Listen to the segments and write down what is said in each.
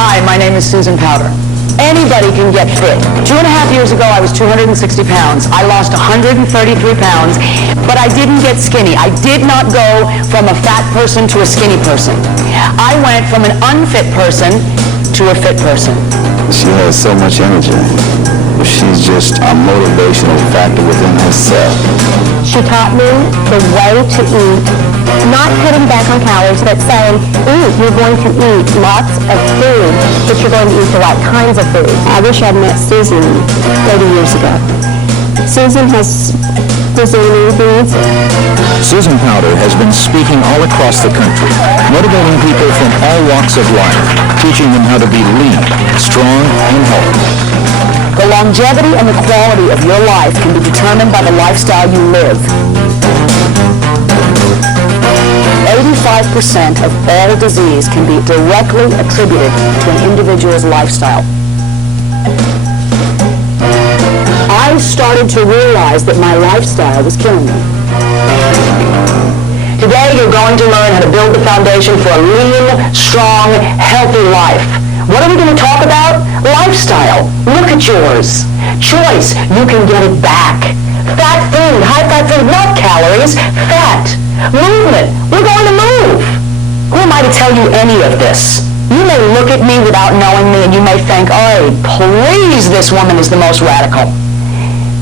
Hi, my name is Susan Powter. Anybody can get fit. 2.5 years ago, I was 260 pounds. I lost 133 pounds, but I didn't get skinny. I did not go from a fat person to a skinny person. I went from an unfit person to a fit person. She has so much energy. She's just a motivational factor within herself. She taught me the way to eat, not cutting back on calories, but saying, eat, you're going to eat lots of food, but you're going to eat the right kinds of food. I wish I'd met Susan 30 years ago. Susan has Brazilian needs. Susan Powter has been speaking all across the country, motivating people from all walks of life, teaching them how to be lean, strong, and healthy. The longevity and the quality of your life can be determined by the lifestyle you live. 85% of all disease can be directly attributed to an individual's lifestyle. I started to realize that my lifestyle was killing me. Today you're going to learn how to build the foundation for a lean, strong, healthy life. What are we going to talk about? Lifestyle. Look at yours. Choice. You can get it back. Fat food, high-fat food, not calories, fat. Movement. We're going to move. Who am I to tell you any of this? You may look at me without knowing me and you may think, oh, please, this woman is the most radical.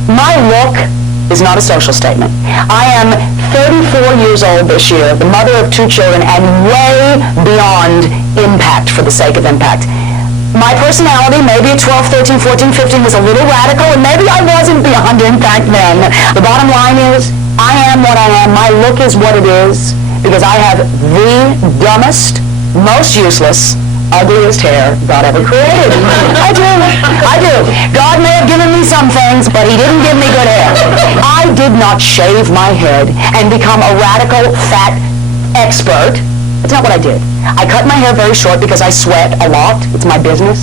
My look is not a social statement. I am 34 years old this year, the mother of 2 children, and way beyond impact for the sake of impact. My personality, maybe at 12, 13, 14, 15, was a little radical, and maybe I wasn't beyond impact then. The bottom line is, I am what I am. My look is what it is, because I have the dumbest, most useless, ugliest hair God ever created. I do. God may have given me some things, but he didn't give me good hair. I did not shave my head and become a radical fat expert. That's not what I did. I cut my hair very short because I sweat a lot. It's my business.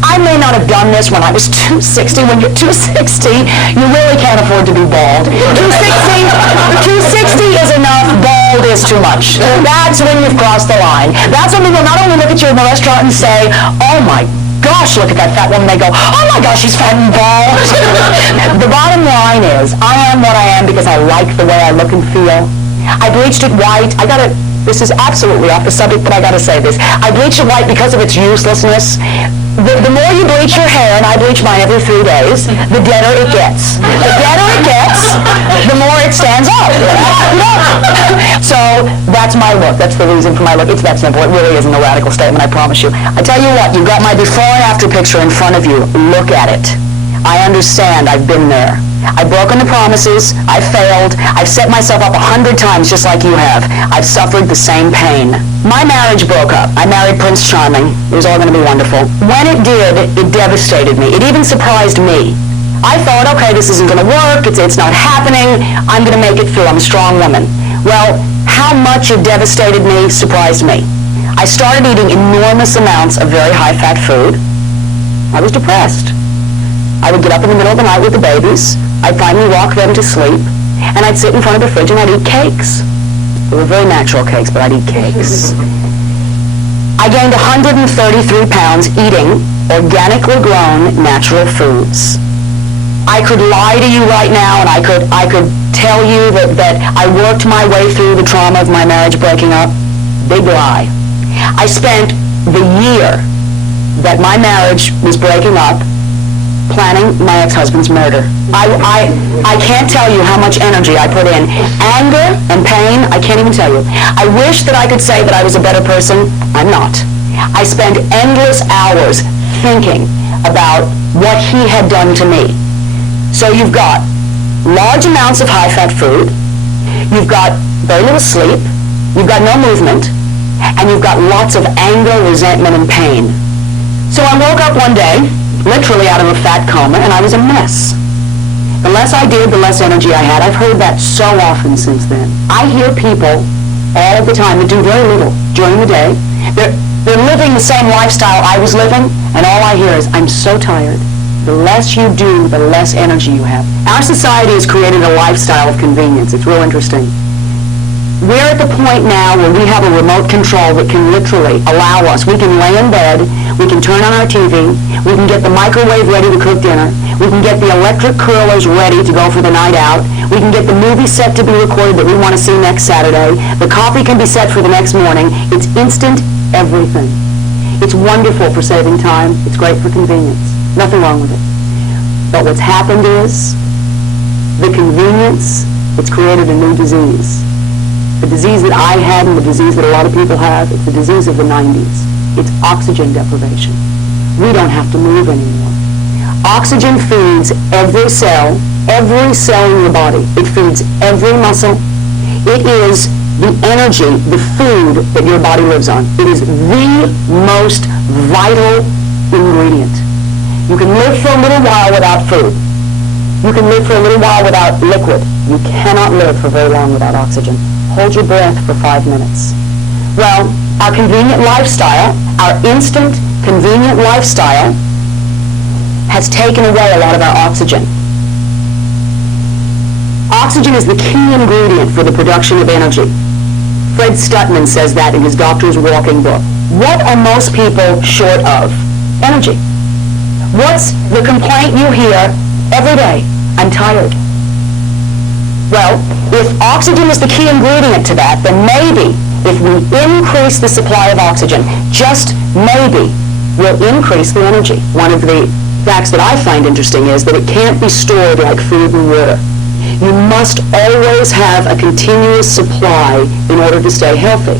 I may not have done this when I was 260. When you're 260, you really can't afford to be bald. 260 is enough. Bald is too much. That's when you've crossed the line. That's when people not only look at you in the restaurant and say, oh my gosh, look at that fat woman. They go, oh my gosh, she's fat and bald. The bottom line is, I am what I am because I like the way I look and feel. I bleached it white. This is absolutely off the subject, but I gotta say this. I bleached it white because of its uselessness. The more you bleach your hair, and I bleach mine every 3 days, the deader it gets. The deader it gets, the more it stands up. So that's my look. That's the reason for my look. It's that simple. It really isn't a radical statement, I promise you. I tell you what, you've got my before and after picture in front of you. Look at it. I understand. I've been there. I've broken the promises. I've failed. I've set myself up 100 times just like you have. I've suffered the same pain. My marriage broke up. I married Prince Charming. It was all going to be wonderful. When it did, it devastated me. It even surprised me. I thought, okay, this isn't going to work. It's not happening. I'm going to make it through. I'm a strong woman. Well, how much it devastated me surprised me. I started eating enormous amounts of very high-fat food. I was depressed. I would get up in the middle of the night with the babies. I'd finally rock them to sleep, and I'd sit in front of the fridge and I'd eat cakes. They were very natural cakes, but I'd eat cakes. I gained 133 pounds eating organically grown natural foods. I could lie to you right now, and I could tell you that I worked my way through the trauma of my marriage breaking up. Big lie. I spent the year that my marriage was breaking up planning my ex-husband's murder. I can't tell you how much energy I put in. Anger and pain, I can't even tell you. I wish that I could say that I was a better person. I'm not. I spent endless hours thinking about what he had done to me. So you've got large amounts of high-fat food, you've got very little sleep, you've got no movement, and you've got lots of anger, resentment, and pain. So I woke up one day, literally out of a fat coma, and I was a mess. The less I did, the less energy I had. I've heard that so often since then. I hear people all the time that do very little during the day. They're living the same lifestyle I was living, and all I hear is, I'm so tired. The less you do, the less energy you have. Our society has created a lifestyle of convenience. It's real interesting. We're at the point now where we have a remote control that can literally allow us. We can lay in bed, We can turn on our TV. We can get the microwave ready to cook dinner. We can get the electric curlers ready to go for the night out. We can get the movie set to be recorded that we want to see next Saturday. The coffee can be set for the next morning. It's instant everything. It's wonderful for saving time. It's great for convenience. Nothing wrong with it. But what's happened is the convenience, it's created a new disease. The disease that I had and the disease that a lot of people have, it's the disease of the 90s. It's oxygen deprivation. We don't have to move anymore. Oxygen feeds every cell in your body. It feeds every muscle. It is the energy, the food that your body lives on. It is the most vital ingredient. You can live for a little while without food. You can live for a little while without liquid. You cannot live for very long without oxygen. Hold your breath for 5 minutes. Well, our convenient lifestyle, our instant, convenient lifestyle, has taken away a lot of our oxygen. Oxygen is the key ingredient for the production of energy. Fred Stutman says that in his Doctor's Walking Book. What are most people short of? Energy. What's the complaint you hear every day? I'm tired. Well, if oxygen is the key ingredient to that, then maybe if we increase the supply of oxygen, just maybe we'll increase the energy. One of the facts that I find interesting is that it can't be stored like food and water. You must always have a continuous supply in order to stay healthy.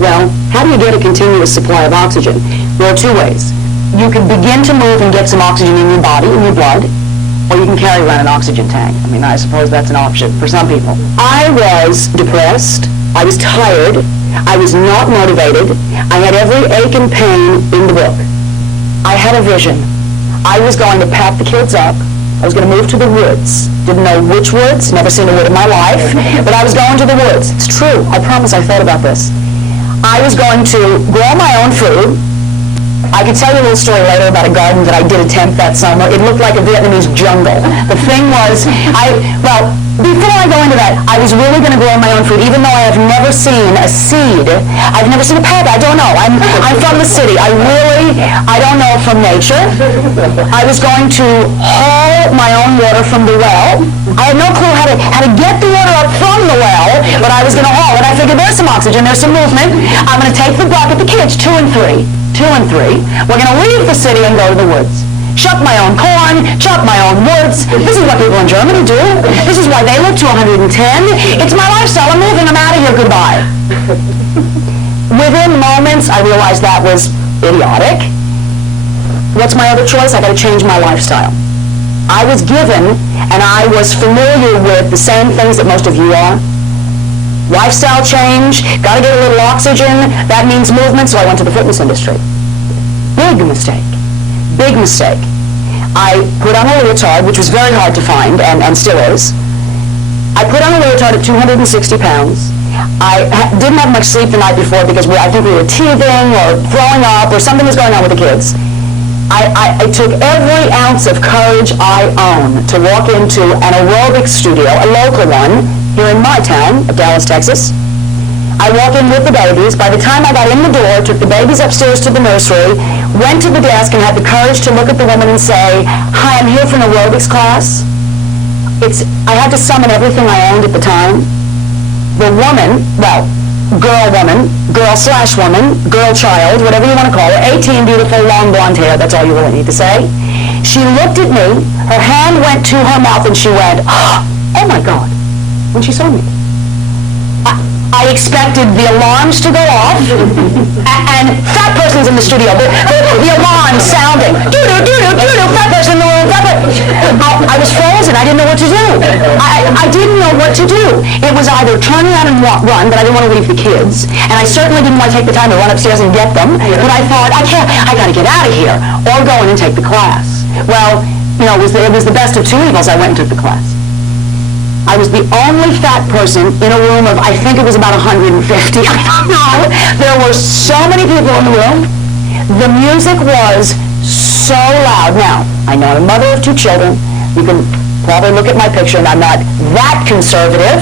Well, how do you get a continuous supply of oxygen? There are two ways. You can begin to move and get some oxygen in your body, in your blood, or you can carry around an oxygen tank. I mean, I suppose that's an option for some people. I was depressed. I was tired. I was not motivated. I had every ache and pain in the book. I had a vision. I was going to pack the kids up. I was going to move to the woods. Didn't know which woods, never seen a wood in my life, but I was going to the woods. It's true. I promise I thought about this. I was going to grow my own food. I could tell you a little story later about a garden that I did attempt that summer. It looked like a Vietnamese jungle. The thing was, before I go into that, I was really going to grow my own food, even though I have never seen a seed. I've never seen a peg. I don't know. I'm from the city. I don't know from nature. I was going to haul my own water from the well. I had no clue how to get the water up from the well, but I was going to haul it. I figured there's some oxygen, there's some movement. I'm going to take the bucket, the kids, 2 and 3. We're going to leave the city and go to the woods. Shuck my own corn, chop my own woods. This is what people in Germany do. This is why they live to 110. It's my lifestyle. I'm moving. I'm out of here. Goodbye. Within moments, I realized that was idiotic. What's my other choice? I got to change my lifestyle. I was given, and I was familiar with the same things that most of you are. Lifestyle change, got to get a little oxygen, that means movement, so I went to the fitness industry. Big mistake. Big mistake. I put on a leotard, which was very hard to find, and still is. I put on a leotard at 260 pounds. I didn't have much sleep the night before because I think we were teething or throwing up or something was going on with the kids. I took every ounce of courage I own to walk into an aerobics studio, a local one, here in my town of Dallas, Texas. I walk in with the babies. By the time I got in the door, took the babies upstairs to the nursery, went to the desk and had the courage to look at the woman and say, "Hi, I'm here for an aerobics class." I had to summon everything I owned at the time. The woman, girl/woman, girl child, whatever you want to call her, 18, beautiful, long blonde hair, that's all you really need to say. She looked at me, her hand went to her mouth and she went, "Oh my God," when she saw me. I expected the alarms to go off, and fat person's in the studio, the alarm sounding, doo-doo, fat person in the room, I was frozen, I didn't know what to do. I didn't know what to do. It was either turn around and run, but I didn't want to leave the kids, and I certainly didn't want to take the time to run upstairs and get them, but I thought, I got to get out of here, or go in and take the class. Well, it was the best of two evils. I went and took the class. I was the only fat person in a room of, I think it was about 150. I don't know. There were so many people in the room. The music was so loud. Now, I know I'm a mother of 2 children. You can probably look at my picture, and I'm not that conservative.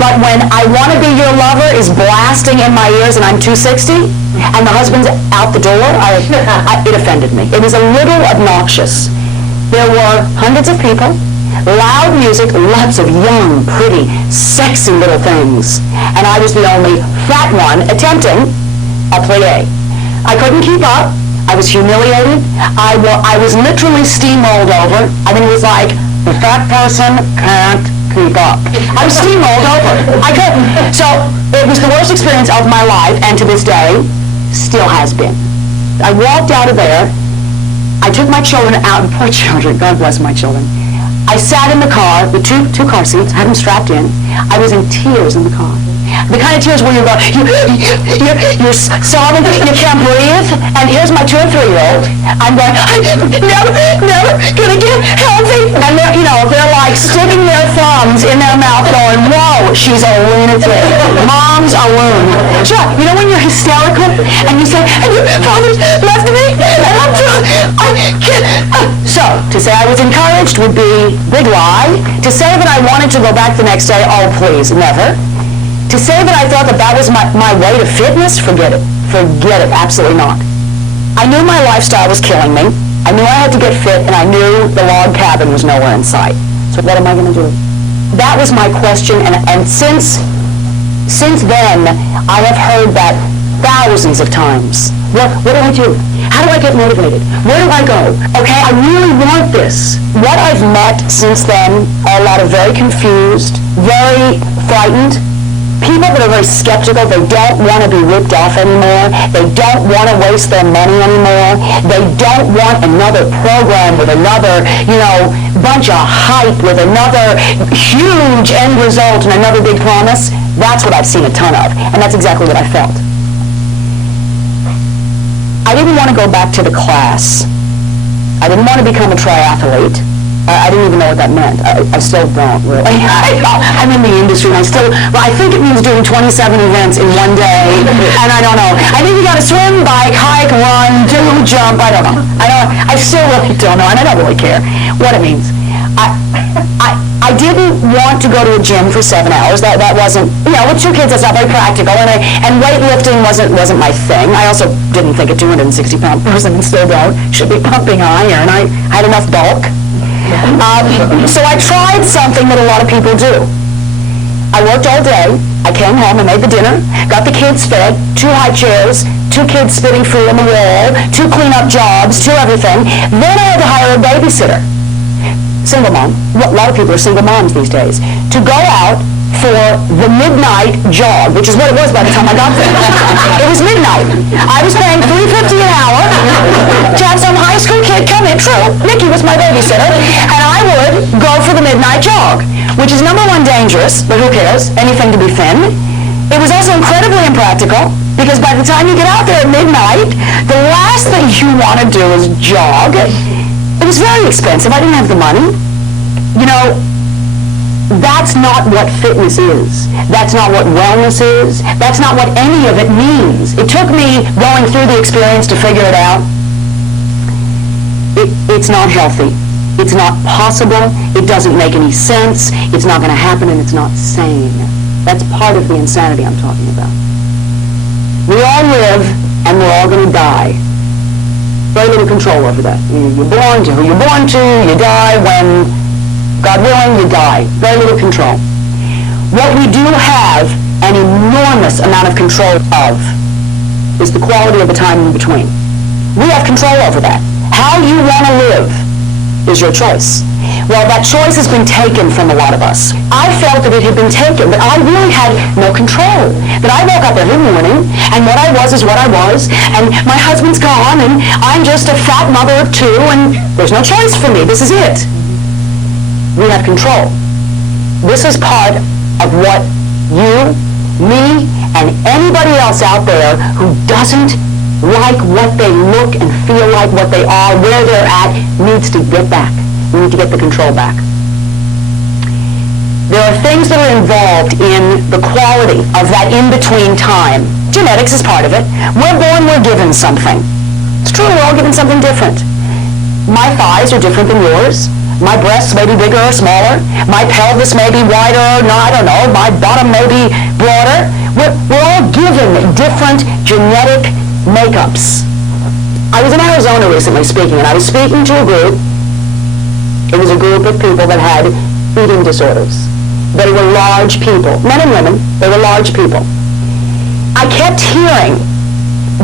But when I Want to Be Your Lover is blasting in my ears and I'm 260, and the husband's out the door, it offended me. It was a little obnoxious. There were hundreds of people, loud music, lots of young, pretty, sexy little things. And I was the only fat one attempting a plie. I couldn't keep up. I was humiliated. I was literally steamrolled over. I mean, it was like, the fat person can't keep up. I was steamrolled over. I couldn't. So it was the worst experience of my life, and to this day, still has been. I walked out of there. I took my children out, and poor children, God bless my children. I sat in the car with two car seats, had them strapped in. I was in tears in the car. The kind of tears where you're you're sobbing, you can't breathe. And here's my 2 and 3-year-old. I'm going, I'm never gonna get healthy. And they're like sticking their thumbs in their mouth going, whoa, she's a lunatic. Mom's a loon. Sure, you know when you're hysterical and you say, and your father's left me, and I can't. So, to say I was encouraged would be big lie. To say that I wanted to go back the next day, oh please, never. To say that I thought that was my way to fitness, forget it. Forget it, absolutely not. I knew my lifestyle was killing me. I knew I had to get fit, and I knew the log cabin was nowhere in sight. So what am I going to do? That was my question, and since then, I have heard that thousands of times. What do I do? How do I get motivated? Where do I go? Okay, I really want this. What I've met since then are a lot of very confused, very frightened, people that are very skeptical. They don't want to be ripped off anymore. They don't want to waste their money anymore. They don't want another program with another, bunch of hype with another huge end result and another big promise. That's what I've seen a ton of, and that's exactly what I felt. I didn't want to go back to the class. I didn't want to become a triathlete. I didn't even know what that meant. I still don't, really. I'm in the industry, and I think it means doing 27 events in one day, and I don't know. I think you got to swim, bike, hike, run, do, jump, I don't know. I still really don't know, and I don't really care what it means. I didn't want to go to a gym for 7 hours. That wasn't, with 2 kids, that's not very practical, and weightlifting wasn't my thing. I also didn't think a 260-pound person, and still don't, should be pumping iron. I had enough bulk. So I tried something that a lot of people do. I worked all day. I came home and made the dinner, got the kids fed, 2 high chairs, 2 kids spitting food on the wall, 2 cleanup jobs, 2 everything. Then I had to hire a babysitter. Single mom. A lot of people are single moms these days. To go out for the midnight jog, which is what it was by the time I got there. It was midnight. I was paying $3.50 an hour to have some high school kid come in. True, Nikki was my babysitter, and I would go for the midnight jog, which is number 1 dangerous, but who cares? Anything to be thin. It was also incredibly impractical, because by the time you get out there at midnight, the last thing you want to do is jog. It was very expensive. I didn't have the money. That's not what fitness is. That's not what wellness is. That's not what any of it means. It took me going through the experience to figure it out. It's not healthy. It's not possible. It doesn't make any sense. It's not going to happen, and it's not sane. That's part of the insanity I'm talking about. We all live, and we're all going to die. Very little control over that. You're born to who you're born to. You die when, God willing, you die. Very little control. What we do have an enormous amount of control of is the quality of the time in between. We have control over that. How you want to live is your choice. Well, that choice has been taken from a lot of us. I felt that it had been taken, that I really had no control. That I woke up every morning, and what I was is what I was, and my husband's gone, and I'm just a fat mother of 2, and there's no choice for me. This is it. We have control. This is part of what you, me, and anybody else out there who doesn't like what they look and feel like, what they are, where they're at, needs to get back. We need to get the control back. There are things that are involved in the quality of that in-between time. Genetics is part of it. We're born, we're given something. It's true, we're all given something different. My thighs are different than yours. My breasts may be bigger or smaller. My pelvis may be wider or not, I don't know. My bottom may be broader. We're all given different genetic makeups. I was in Arizona recently speaking, and I was speaking to a group. It was a group of people that had eating disorders. They were large people, men and women. They were large people. I kept hearing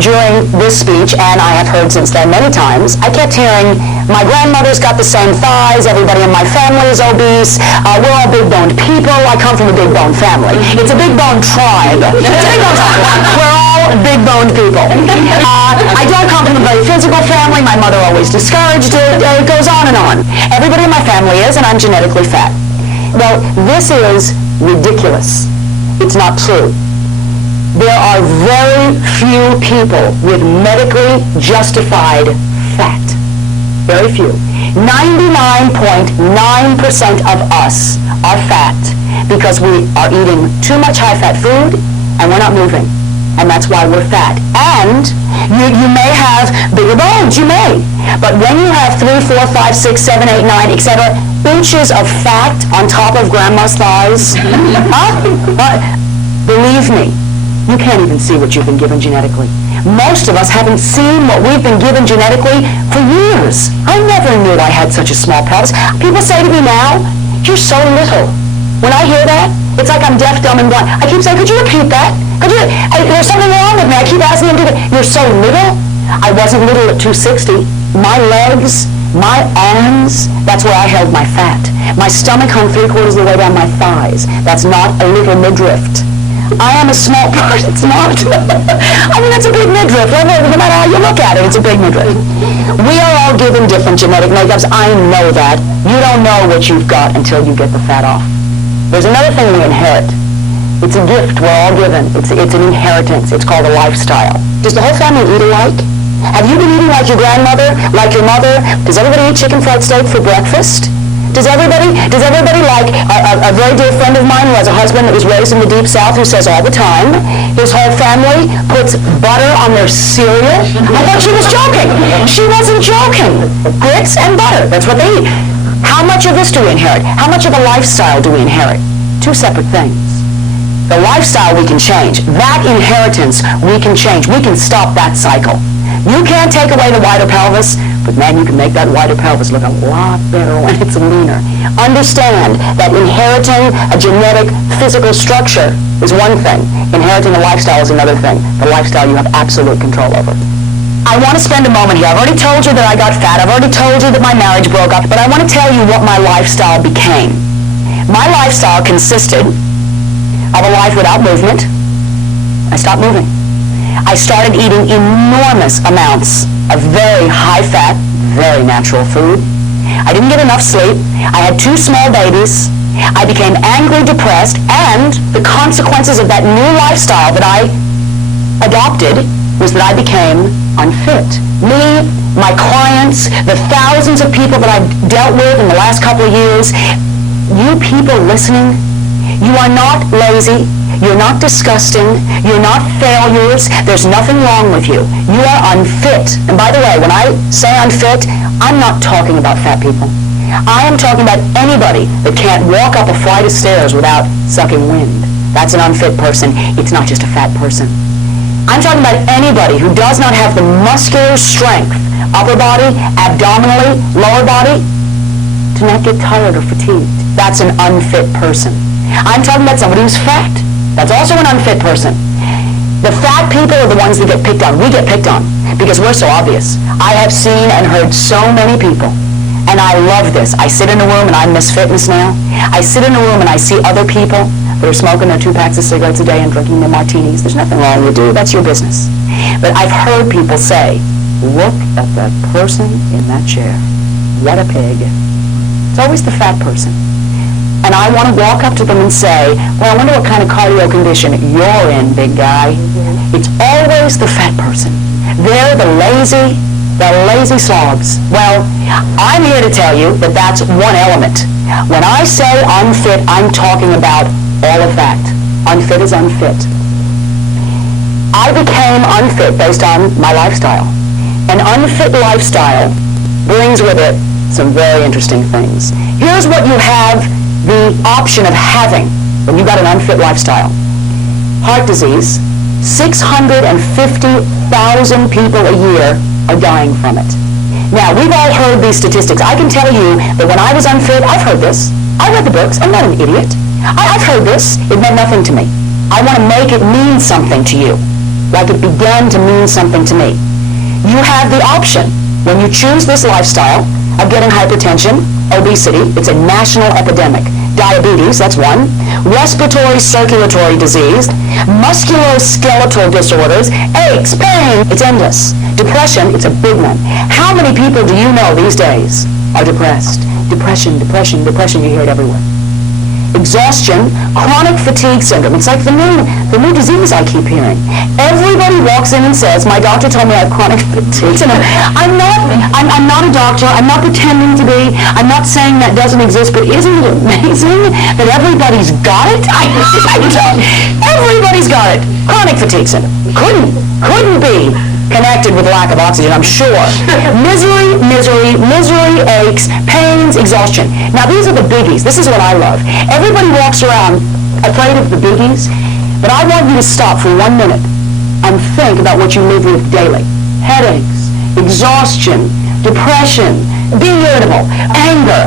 during this speech, and I have heard since then many times, I kept hearing, my grandmother's got the same thighs, everybody in my family is obese, we're all big-boned people, I come from a big-boned family. It's a big-boned tribe. It's a big-boned tribe. We're all big-boned people. I don't come from a very physical family, my mother always discouraged it, it goes on and on. Everybody in my family is, and I'm genetically fat. Well, this is ridiculous. It's not true. There are very few people with medically justified fat. Very few. 99.9% of us are fat because we are eating too much high-fat food and we're not moving. And that's why we're fat. And you may have bigger bones, you may. But when you have 3, 4, 5, 6, 7, 8, 9, etc., inches of fat on top of grandma's thighs, believe me, you can't even see what you've been given genetically. Most of us haven't seen what we've been given genetically for years. I never knew I had such a small pelvis. People say to me now, you're so little. When I hear that, it's like I'm deaf, dumb, and blind. I keep saying, could you repeat that? There's something wrong with me. I keep asking them to do that. You're so little. I wasn't little at 260. My legs, my arms, that's where I held my fat. My stomach hung 3/4 of the way down my thighs. That's not a little midriff. I am a small person. It's not. I mean, it's a big midriff. No matter how you look at it, it's a big midriff. We are all given different genetic makeups. I know that. You don't know what you've got until you get the fat off. There's another thing we inherit. It's a gift we're all given. It's an inheritance. It's called a lifestyle. Does the whole family eat alike? Have you been eating like your grandmother, like your mother? Does everybody eat chicken fried steak for breakfast? Does everybody like a very dear friend of mine who has a husband that was raised in the Deep South who says all the time, his whole family puts butter on their cereal? I thought she was joking. She wasn't joking. Grits and butter, that's what they eat. How much of this do we inherit? How much of a lifestyle do we inherit? Two separate things. The lifestyle we can change. That inheritance we can change. We can stop that cycle. You can't take away the wider pelvis, but man, you can make that wider pelvis look a lot better when it's leaner. Understand that inheriting a genetic physical structure is one thing. Inheriting a lifestyle is another thing. The lifestyle you have absolute control over. I want to spend a moment here. I've already told you that I got fat. I've already told you that my marriage broke up, but I want to tell you what my lifestyle became. My lifestyle consisted of a life without movement. I stopped moving. I started eating enormous amounts of very high-fat, very natural food. I didn't get enough sleep. I had 2 small babies. I became angry, depressed, and the consequences of that new lifestyle that I adopted was that I became unfit. Me, my clients, the thousands of people that I've dealt with in the last couple of years, you people listening, you are not lazy. You're not disgusting. You're not failures. There's nothing wrong with you. You are unfit. And by the way, when I say unfit, I'm not talking about fat people. I am talking about anybody that can't walk up a flight of stairs without sucking wind. That's an unfit person. It's not just a fat person. I'm talking about anybody who does not have the muscular strength, upper body, abdominally, lower body, to not get tired or fatigued. That's an unfit person. I'm talking about somebody who's fat. That's also an unfit person. The fat people are the ones that get picked on. We get picked on because we're so obvious. I have seen and heard so many people, and I love this. I sit in a room, and I miss fitness now. I sit in a room and I see other people that are smoking their 2 packs of cigarettes a day and drinking their martinis. There's nothing wrong with you. That's your business. But I've heard people say, look at that person in that chair. What a pig. It's always the fat person. And I want to walk up to them and say, well, I wonder what kind of cardio condition you're in, big guy. It's always the fat person. They're the lazy slobs. Well, I'm here to tell you that that's one element. When I say unfit, I'm talking about all of that. Unfit is unfit. I became unfit based on my lifestyle. An unfit lifestyle brings with it some very interesting things. Here's what you have the option of having when you've got an unfit lifestyle. Heart disease, 650,000 people a year are dying from it. Now, we've all heard these statistics. I can tell you that when I was unfit, I've heard this. I read the books. I'm not an idiot. I've heard this. It meant nothing to me. I want to make it mean something to you, like it began to mean something to me. You have the option, when you choose this lifestyle, of getting hypertension, obesity. It's a national epidemic. Diabetes, that's one. Respiratory circulatory disease, musculoskeletal disorders, aches, pain, it's endless. Depression, it's a big one. How many people do you know these days are depressed? Depression, depression, depression, you hear it everywhere. Exhaustion, chronic fatigue syndrome. It's like the new disease I keep hearing. Everybody walks in and says, my doctor told me I have chronic fatigue syndrome. I'm not a doctor. I'm not pretending to be. I'm not saying that doesn't exist, but isn't it amazing that everybody's got it? Everybody's got it. Chronic fatigue syndrome. Couldn't be connected with lack of oxygen, I'm sure. Misery, misery, misery, aches, pains, exhaustion. Now, these are the biggies. This is what I love. Everybody walks around afraid of the biggies, but I want you to stop for 1 minute and think about what you live with daily. Headaches, exhaustion, depression, being irritable, anger,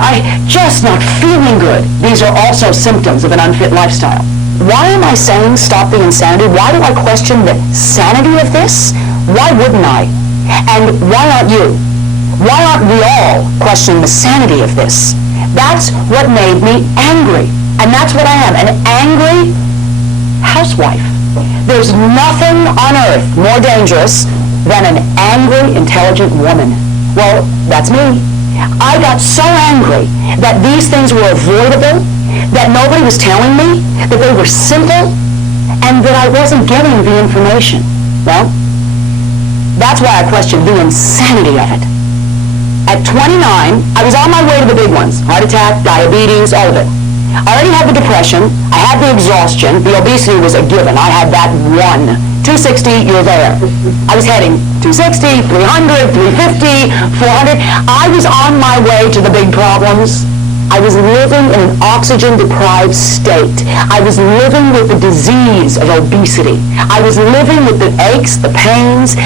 just not feeling good. These are also symptoms of an unfit lifestyle. Why am I saying stop the insanity? Why do I question the sanity of this? Why wouldn't I? And why aren't you? Why aren't we all questioning the sanity of this? That's what made me angry. And that's what I am, an angry housewife. There's nothing on earth more dangerous than an angry, intelligent woman. Well, that's me. I got so angry that these things were avoidable, that nobody was telling me, that they were simple, and that I wasn't getting the information. Well, that's why I questioned the insanity of it. At 29, I was on my way to the big ones. Heart attack, diabetes, all of it. I already had the depression. I had the exhaustion. The obesity was a given. I had that one. 260, you're there. I was heading 260, 300, 350, 400. I was on my way to the big problems. I was living in an oxygen-deprived state. I was living with the disease of obesity. I was living with the aches, the pains,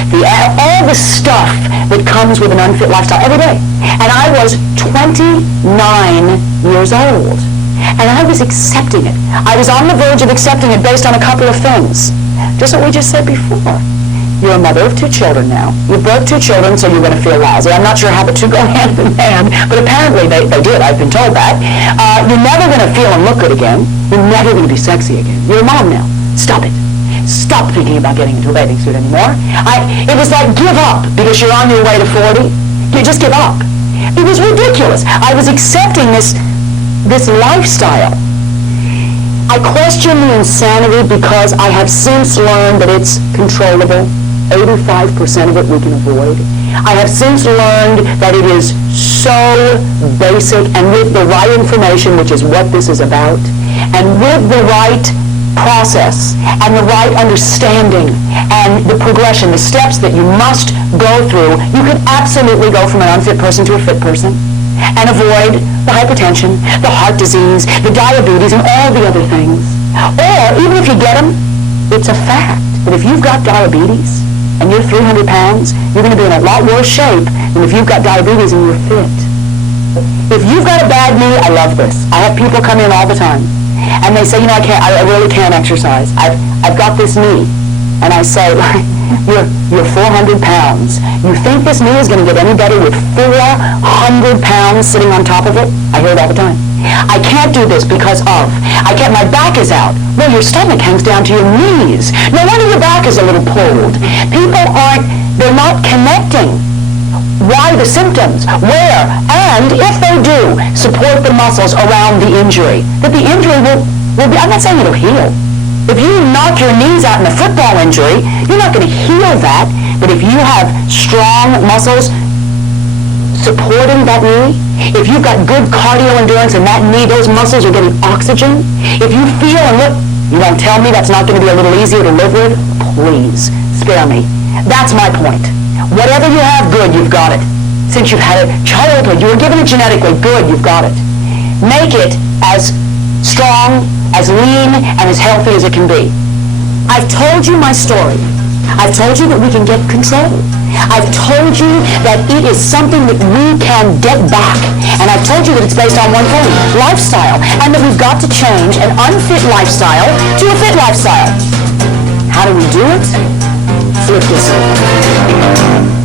all the stuff that comes with an unfit lifestyle every day. And I was 29 years old. And I was accepting it. I was on the verge of accepting it based on a couple of things. Just what we just said before. You're a mother of 2 children now. You birthed 2 children, so you're going to feel lousy. I'm not sure how the two go hand in hand, but apparently they did. I've been told that. You're never going to feel and look good again. You're never going to be sexy again. You're a mom now. Stop it. Stop thinking about getting into a bathing suit anymore. It was like, give up, because you're on your way to 40. You just give up. It was ridiculous. I was accepting this lifestyle. I question the insanity because I have since learned that it's controllable. 85% of it we can avoid. I have since learned that it is so basic, and with the right information, which is what this is about, and with the right process and the right understanding and the progression, the steps that you must go through, you can absolutely go from an unfit person to a fit person and avoid the hypertension, the heart disease, the diabetes, and all the other things. Or, even if you get them, it's a fact that if you've got diabetes and you're 300 pounds, you're going to be in a lot worse shape than if you've got diabetes and you're fit. If you've got a bad knee, I love this. I have people come in all the time, and they say, I really can't exercise. I've got this knee. And I say, you're 400 pounds. You think this knee is going to get any better with 400 pounds sitting on top of it? I hear it all the time. I can't do this because of. My back is out. Well, your stomach hangs down to your knees. No wonder your back is a little pulled. They're not connecting. Why the symptoms? Where? And if they do, support the muscles around the injury. That the injury will be, I'm not saying it'll heal. If you knock your knees out in a football injury, you're not going to heal that. But if you have strong muscles supporting that knee, if you've got good cardio endurance in that knee, those muscles are getting oxygen. If you feel and look, you don't tell me that's not going to be a little easier to live with? Please, spare me. That's my point. Whatever you have good, you've got it. since you've had it childhood. You were given it genetically. Good, you've got it. Make it as strong, as lean, and as healthy as it can be. I've told you my story. I've told you that we can get control. I've told you that it is something that we can get back. And I've told you that it's based on one thing, lifestyle. And that we've got to change an unfit lifestyle to a fit lifestyle. How do we do it? Flip this.